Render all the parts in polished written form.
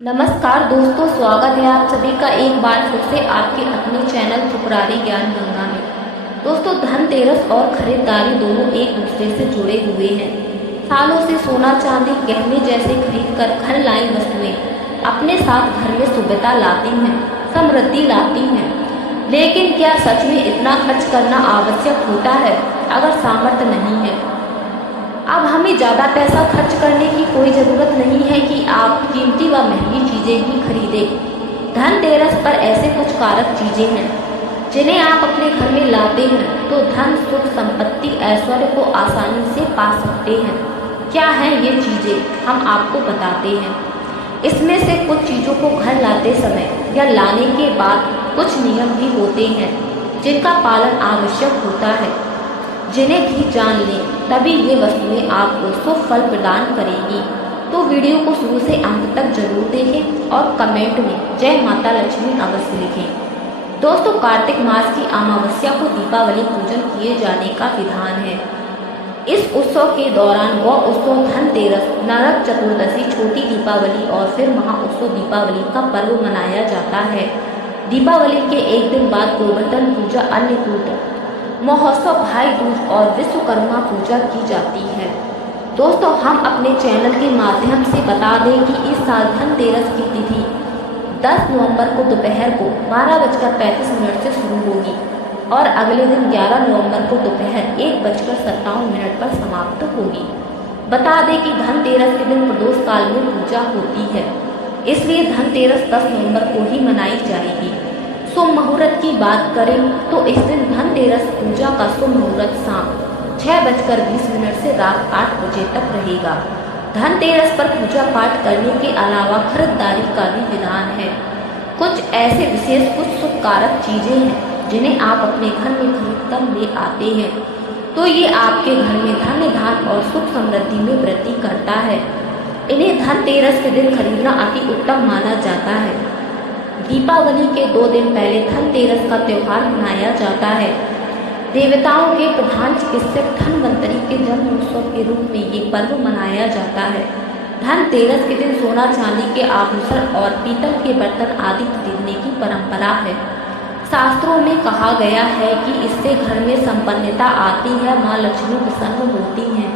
नमस्कार दोस्तों, स्वागत है आप सभी का एक बार फिर से आपके अपने चैनल त्रिपुरारी ज्ञान गंगा में। दोस्तों, धनतेरस और खरीदारी दोनों एक दूसरे से जुड़े हुए हैं। सालों से सोना चांदी गहने जैसे खरीद कर घर लाई वस्तुएं अपने साथ घर में सुविधा लाती हैं, समृद्धि लाती हैं। लेकिन क्या सच में इतना खर्च करना आवश्यक होता है अगर सामर्थ्य नहीं है? अब हमें ज़्यादा पैसा खर्च करने की कोई ज़रूरत नहीं है कि आप कीमती व महंगी चीज़ें ही खरीदें। धनतेरस पर ऐसे कुछ कारक चीज़ें हैं जिन्हें आप अपने घर में लाते हैं तो धन, सुख, संपत्ति, ऐश्वर्य को आसानी से पा सकते हैं। क्या हैं ये चीज़ें, हम आपको बताते हैं। इसमें से कुछ चीज़ों को घर लाते समय या लाने के बाद कुछ नियम भी होते हैं जिनका पालन आवश्यक होता है। जिन्हें भी जान लें तभी ये वस्तुएं आपको शुभ फल प्रदान करेगी। तो वीडियो को शुरू से अंत तक जरूर देखें और कमेंट में जय माता लक्ष्मी अवश्य लिखें। दोस्तों, कार्तिक मास की अमावस्या को दीपावली पूजन किए जाने का विधान है। इस उत्सव के दौरान गौ उत्सव, धनतेरस, नरक चतुर्दशी, छोटी दीपावली और फिर महाउत्सव दीपावली का पर्व मनाया जाता है। दीपावली के एक दिन बाद गोवर्धन पूजा, अन्नकूट महोत्सव, भाई दूज और विश्वकर्मा पूजा की जाती है। दोस्तों, हम अपने चैनल के माध्यम से बता दें कि इस साल धनतेरस की तिथि 10 नवंबर को दोपहर को 12:35 से शुरू होगी और अगले दिन 11 नवंबर को दोपहर 1:57 पर समाप्त होगी। बता दें कि धनतेरस के दिन प्रदोष काल में पूजा होती है, इसलिए धनतेरस 10 नवंबर को ही मनाई जाएगी। शुभ मुहूर्त की बात करें तो इस दिन धनतेरस पूजा का शुभ मुहूर्त शाम 6:20 से रात 8 बजे तक रहेगा। धनतेरस पर पूजा पाठ करने के अलावा खरीदारी का भी विधान है। कुछ ऐसे विशेष कुछ शुभ कारक चीजें हैं जिन्हें आप अपने घर में खरीद कर ले आते हैं तो ये आपके घर में धन, धान और सुख समृद्धि में वृद्धि करता है। इन्हें धनतेरस के दिन खरीदना अति उत्तम माना जाता है। दीपावली के 2 दिन पहले धनतेरस का त्योहार मनाया जाता है। देवताओं के प्रधान चिकित्सक धनवंतरी के जन्म उत्सव के रूप में ये पर्व मनाया जाता है। धनतेरस के दिन सोना चांदी के आभूषण और पीतल के बर्तन आदि खरीदने की परंपरा है। शास्त्रों में कहा गया है कि इससे घर में संपन्नता आती है, माँ लक्ष्मी प्रसन्न होती हैं।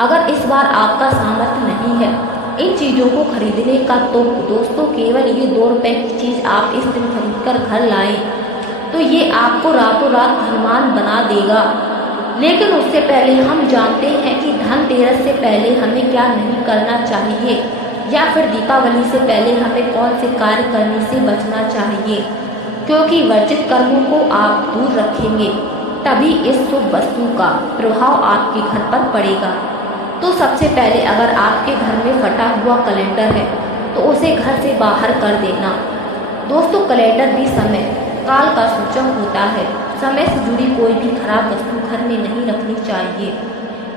अगर इस बार आपका सामर्थ्य नहीं है इन चीज़ों को खरीदने का तो दोस्तों केवल ये 2 रुपए की चीज़ आप इस दिन खरीद कर घर लाएं तो ये आपको रातों रात धनवान बना देगा। लेकिन उससे पहले हम जानते हैं कि धनतेरस से पहले हमें क्या नहीं करना चाहिए या फिर दीपावली से पहले हमें कौन से कार्य करने से बचना चाहिए, क्योंकि वर्जित कर्मों को आप दूर रखेंगे तभी इस शुभ वस्तु का प्रभाव आपके घर पर पड़ेगा। तो सबसे पहले अगर आपके घर में फटा हुआ कैलेंडर है तो उसे घर से बाहर कर देना। दोस्तों, कैलेंडर भी समय काल का सूचक होता है। समय से जुड़ी कोई भी खराब वस्तु घर में नहीं रखनी चाहिए,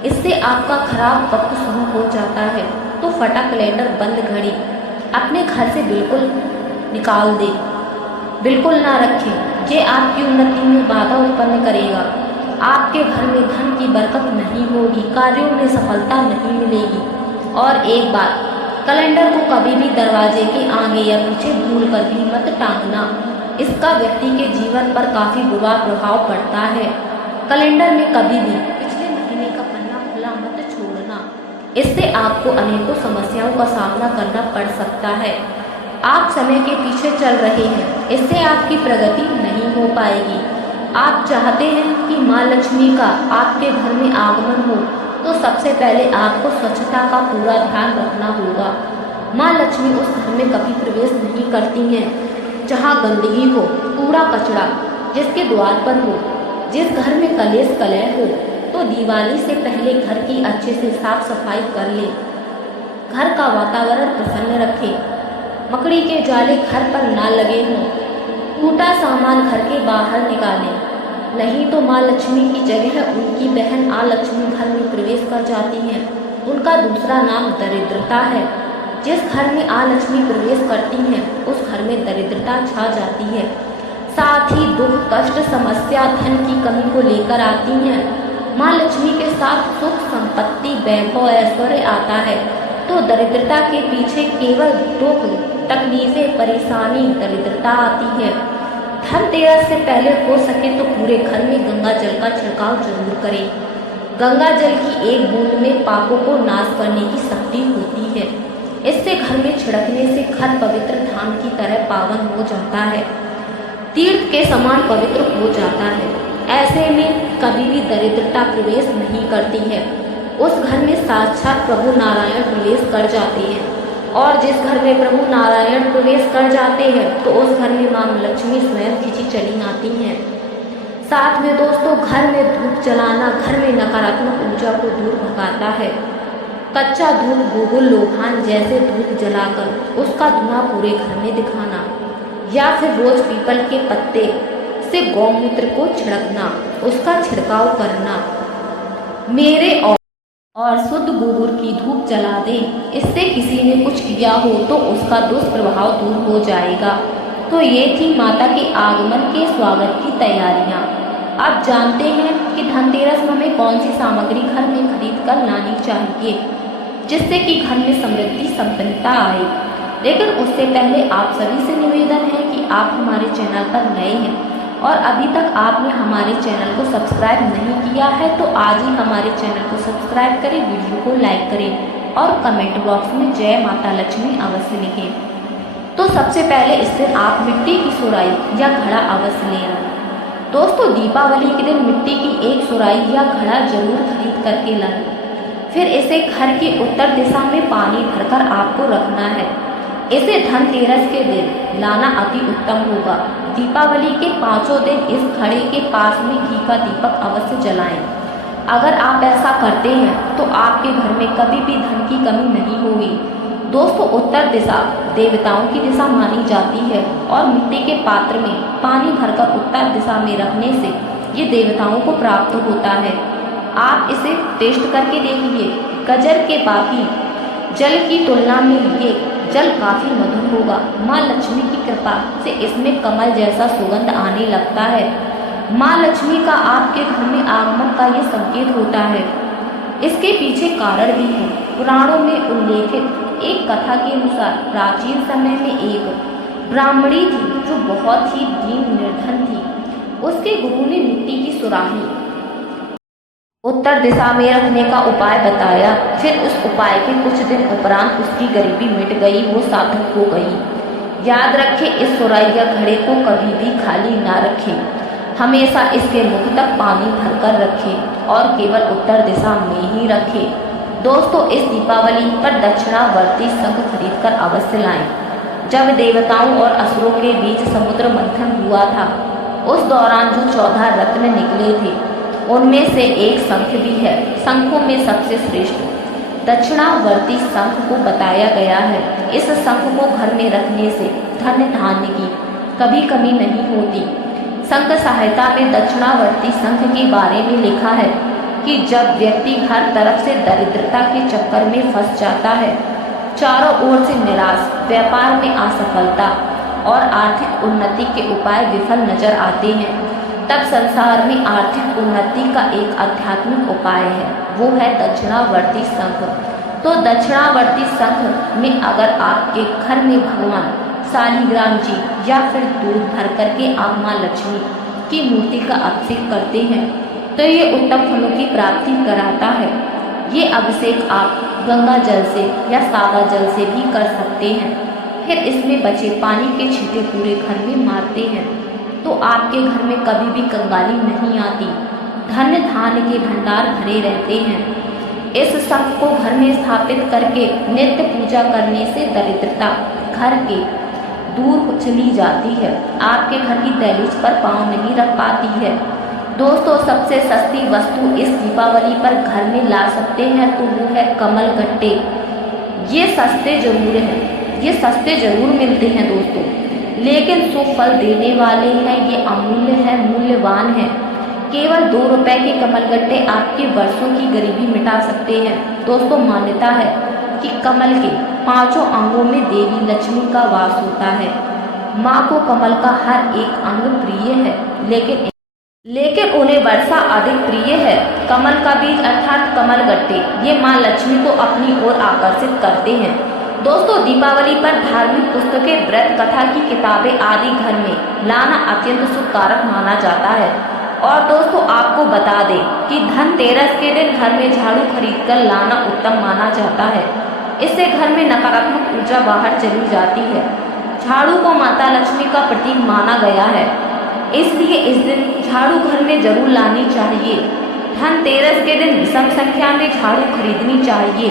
इससे आपका खराब वक्त शुरू हो जाता है। तो फटा कैलेंडर, बंद घड़ी अपने घर से बिल्कुल निकाल दें, बिल्कुल ना रखें। ये आपकी उन्नति में बाधा उत्पन्न करेगा। आपके घर में धन की बरकत नहीं होगी, कार्यों में सफलता नहीं मिलेगी। और एक बात, कैलेंडर को कभी भी दरवाजे के आगे या पीछे भूल कर भी मत टांगना, इसका व्यक्ति के जीवन पर काफी बुरा प्रभाव पड़ता है। कैलेंडर में कभी भी पिछले महीने का पन्ना खुला मत छोड़ना, इससे आपको अनेकों समस्याओं का सामना करना पड़ सकता है। आप समय के पीछे चल रहे हैं, इससे आपकी प्रगति नहीं हो पाएगी। आप चाहते हैं कि माँ लक्ष्मी का आपके घर में आगमन हो तो सबसे पहले आपको स्वच्छता का पूरा ध्यान रखना होगा। माँ लक्ष्मी उस घर में कभी प्रवेश नहीं करती हैं जहाँ गंदगी हो, कूड़ा कचरा जिसके द्वार पर हो, जिस घर में कलेश कलह हो। तो दिवाली से पहले घर की अच्छे से साफ सफाई कर ले, घर का वातावरण प्रसन्न रखें, मकड़ी के जाले घर पर ना लगे हों, टूटा सामान घर के बाहर निकालें, नहीं तो माँ लक्ष्मी की जगह उनकी बहन आलक्ष्मी घर में प्रवेश कर जाती हैं। उनका दूसरा नाम दरिद्रता है। जिस घर में आलक्ष्मी प्रवेश करती हैं उस घर में दरिद्रता छा जाती है, साथ ही दुख, कष्ट, समस्या, धन की कमी को लेकर आती हैं। माँ लक्ष्मी के साथ सुख, संपत्ति, वैभव, ऐश्वर्य आता है तो दरिद्रता के पीछे केवल दुख, तकलीफें, परेशानी, दरिद्रता आती है। धनतेरस से पहले हो सके तो पूरे घर में गंगा जल का छिड़काव जरूर करें। गंगा जल की एक बूंद में पापों को नाश करने की शक्ति होती है। इससे घर में छिड़कने से घर पवित्र धाम की तरह पावन हो जाता है, तीर्थ के समान पवित्र हो जाता है। ऐसे में कभी भी दरिद्रता प्रवेश नहीं करती है। उस घर में साक्षात प्रभु नारायण प्रवेश कर जाते हैं, और जिस घर में प्रभु नारायण प्रवेश कर जाते हैं तो उस घर में मां लक्ष्मी स्वयं खिंची चली आती हैं। साथ में दोस्तों, घर में धूप जलाना घर में नकारात्मक ऊर्जा को दूर भगाता है। कच्चा धूप, गुगुल, लोहान जैसे धूप जलाकर उसका धुआं पूरे घर में दिखाना, या फिर रोज पीपल के पत्ते से गौमूत्र को छिड़कना, उसका छिड़काव करना। मेरे और शुद्ध गोबर की धूप जला दें। इससे किसी ने कुछ किया हो तो उसका दुष्प्रभाव दूर हो जाएगा। तो ये थी माता के आगमन के स्वागत की तैयारियां। अब जानते हैं कि धनतेरस में हमें कौन सी सामग्री घर में खरीद कर लानी चाहिए, जिससे कि घर में समृद्धि संपन्नता आए। लेकिन उससे पहले आप सभी से निवेदन है कि आप हमारे चैनल पर नए हैं और अभी तक आपने हमारे चैनल को सब्सक्राइब नहीं किया है तो आज ही हमारे चैनल को सब्सक्राइब करें, वीडियो को लाइक करें और कमेंट बॉक्स में जय माता लक्ष्मी अवश्य लिखें। तो सबसे पहले इस दिन आप मिट्टी की सुराही या घड़ा अवश्य ले आए। दोस्तों, दीपावली के दिन मिट्टी की एक सुराही या घड़ा जरूर खरीद करके लाएं। फिर इसे घर की उत्तर दिशा में पानी भरकर आपको रखना है। इसे धनतेरस के दिन लाना अति उत्तम होगा। दीपावली के 5 दिन इस घड़े के पास में घी का दीपक अवश्य जलाएं। अगर आप ऐसा करते हैं तो आपके घर में कभी भी धन की कमी नहीं होगी। दोस्तों, उत्तर दिशा देवताओं की दिशा मानी जाती है और मिट्टी के पात्र में पानी भरकर उत्तर दिशा में रखने से ये देवताओं को प्राप्त होता है। आप इसे टेस्ट करके देखिए। गजर के बाकी जल की तुलना में ये जल काफी मधुर होगा। माँ लक्ष्मी की कृपा से इसमें कमल जैसा सुगंध आने लगता है। माँ लक्ष्मी का आपके घर में आगमन का ये संकेत होता है। इसके पीछे कारण भी है। पुराणों में उल्लेखित एक कथा के अनुसार प्राचीन समय में एक ब्राह्मणी थी जो बहुत ही दीन निर्धन थी। उसके गुरु ने मिट्टी की सुराही उत्तर दिशा में रखने का उपाय बताया। फिर उस उपाय के कुछ दिन उपरांत उसकी गरीबी मिट गई, वो सार्थक हो गई। याद रखें, इस सुराही या घड़े को कभी भी खाली ना रखें। हमेशा इसके मुख तक पानी भरकर रखें और केवल उत्तर दिशा में ही रखें। दोस्तों, इस दीपावली पर दक्षिणावर्ती शंख खरीदकर अवश्य लाएं। जब देवताओं और असुरों के बीच समुद्र मंथन हुआ था, उस दौरान जो 14 रत्न निकले थे उनमें से एक शंख भी है। शंखों में सबसे श्रेष्ठ दक्षिणावर्ती शंख को बताया गया है। इस शंख को घर में रखने से धन धान्य की कभी कमी नहीं होती। शंख सहायता में दक्षिणावर्ती शंख के बारे में लिखा है कि जब व्यक्ति हर तरफ से दरिद्रता के चक्कर में फंस जाता है, चारों ओर से निराश, व्यापार में असफलता और आर्थिक उन्नति के उपाय विफल नजर आते हैं, तब संसार में आर्थिक उन्नति का एक आध्यात्मिक उपाय है, वो है दक्षिणावर्ती शंख। तो दक्षिणावर्ती शंख में अगर आपके घर में भगवान शालिग्राम जी या फिर दूध भर करके आप माँ लक्ष्मी की मूर्ति का अभिषेक करते हैं तो ये उत्तम फलों की प्राप्ति कराता है। ये अभिषेक आप गंगा जल से या सादा जल से भी कर सकते हैं। फिर इसमें बचे पानी के छींटे पूरे घर में मारते हैं तो आपके घर में कभी भी कंगाली नहीं आती, धन धान्य के भंडार भरे रहते हैं। इस शंख को घर में स्थापित करके नित्य पूजा करने से दरिद्रता घर के दूर चली जाती है। आपके घर की दहलीज पर पांव नहीं रख पाती है। दोस्तों, सबसे सस्ती वस्तु इस दीपावली पर घर में ला सकते हैं तो वो है कमल गट्टे। ये सस्ते जरूर मिलते हैं दोस्तों, लेकिन सुफल देने वाले हैं। ये अमूल्य है, मूल्यवान है। केवल 2 रुपए के कमलगट्टे आपके वर्षों की गरीबी मिटा सकते हैं। दोस्तों, मान्यता है कि कमल के 5 अंगों में देवी लक्ष्मी का वास होता है। माँ को कमल का हर एक अंग प्रिय है, लेकिन लेकिन उन्हें वर्षा अधिक प्रिय है। कमल का बीज अर्थात कमल गट्टे ये माँ लक्ष्मी को अपनी ओर आकर्षित करते हैं। दोस्तों, दीपावली पर धार्मिक पुस्तकें, व्रत कथा की किताबें आदि घर में लाना अत्यंत शुभ कारक माना जाता है। और दोस्तों, आपको बता दें कि धनतेरस के दिन घर में झाड़ू खरीदकर लाना उत्तम माना जाता है। इससे घर में नकारात्मक ऊर्जा बाहर चली जाती है। झाड़ू को माता लक्ष्मी का प्रतीक माना गया है, इसलिए इस दिन झाड़ू घर में जरूर लानी चाहिए। धनतेरस के दिन विषम संख्या में झाड़ू खरीदनी चाहिए।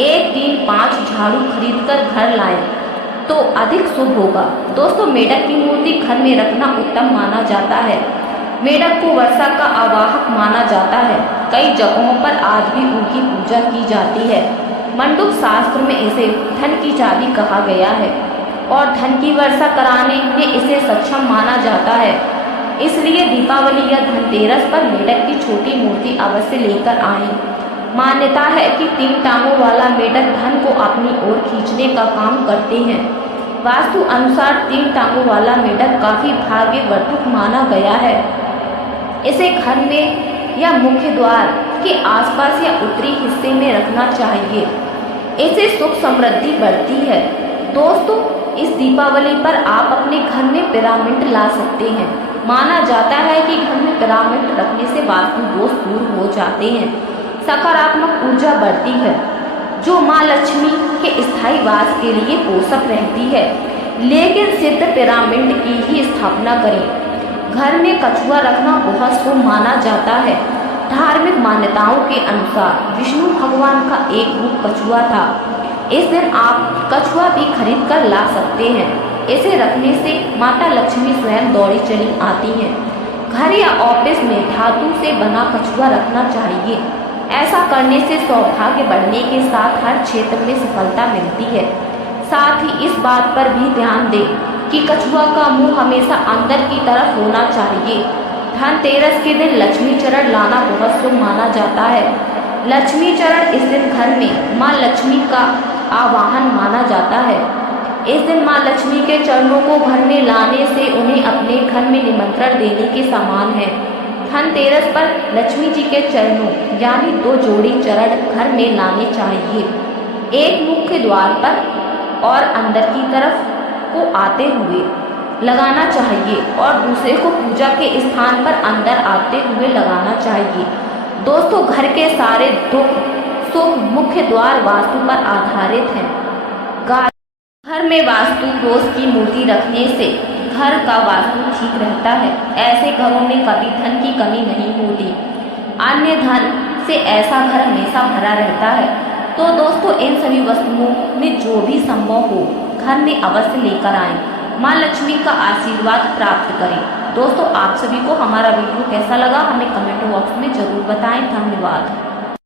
1, 3, 5 झाड़ू खरीदकर घर लाएं तो अधिक शुभ होगा। दोस्तों, मेढक की मूर्ति घर में रखना उत्तम माना जाता है। मेढक को वर्षा का आवाहक माना जाता है। कई जगहों पर आज भी उनकी पूजा की जाती है। मंडूक शास्त्र में इसे धन की चाबी कहा गया है और धन की वर्षा कराने में इसे सक्षम माना जाता है। इसलिए दीपावली या धनतेरस पर मेढक की छोटी मूर्ति अवश्य लेकर आएं। मान्यता है कि 3 टांगों वाला मेढक धन को अपनी ओर खींचने का काम करते हैं। वास्तु अनुसार 3 टांगों वाला मेढक काफी भाग्यवर्धक माना गया है। इसे घर में या मुख्य द्वार के आसपास या उत्तरी हिस्से में रखना चाहिए। इससे सुख समृद्धि बढ़ती है। दोस्तों, इस दीपावली पर आप अपने घर में पिरामिड ला सकते हैं। माना जाता है कि घर में पिरामिड रखने से वास्तु दोष दूर हो जाते हैं, सकारात्मक ऊर्जा बढ़ती है, जो माँ लक्ष्मी के स्थायी वास के लिए पोषक रहती है। लेकिन सिद्ध पिरामिड की ही स्थापना करें। घर में कछुआ रखना बहुत शुभ माना जाता है। धार्मिक मान्यताओं के अनुसार विष्णु भगवान का एक रूप कछुआ था। इस दिन आप कछुआ भी खरीद कर ला सकते हैं। इसे रखने से माता लक्ष्मी स्वयं दौड़ी चली आती हैं। घर या ऑफिस में धातु से बना कछुआ रखना चाहिए। ऐसा करने से सौभाग्य बढ़ने के साथ हर क्षेत्र में सफलता मिलती है। साथ ही इस बात पर भी ध्यान दें कि कछुआ का मुंह हमेशा अंदर की तरफ होना चाहिए। धनतेरस के दिन लक्ष्मी चरण लाना बहुत शुभ माना जाता है। लक्ष्मी चरण इस दिन घर में माँ लक्ष्मी का आवाहन माना जाता है। इस दिन माँ लक्ष्मी के चरणों को घर में लाने से उन्हें अपने घर में निमंत्रण देने के समान है। धनतेरस पर लक्ष्मी जी के चरणों यानी 2 जोड़ी चरण घर में लाने चाहिए। एक मुख्य द्वार पर और अंदर की तरफ को आते हुए लगाना चाहिए और दूसरे को पूजा के स्थान पर अंदर आते हुए लगाना चाहिए। दोस्तों, घर के सारे दुख सुख मुख्य द्वार वास्तु पर आधारित हैं। घर में वास्तु दोष की मूर्ति रखने से घर का वास्तु ठीक रहता है। ऐसे घरों में कभी धन की कमी नहीं होती। अन्य धन से ऐसा घर हमेशा भरा रहता है। तो दोस्तों, इन सभी वस्तुओं में जो भी संभव हो घर में अवश्य लेकर आएं। माँ लक्ष्मी का आशीर्वाद प्राप्त करें। दोस्तों, आप सभी को हमारा वीडियो कैसा लगा हमें कमेंट बॉक्स में जरूर बताएं। धन्यवाद।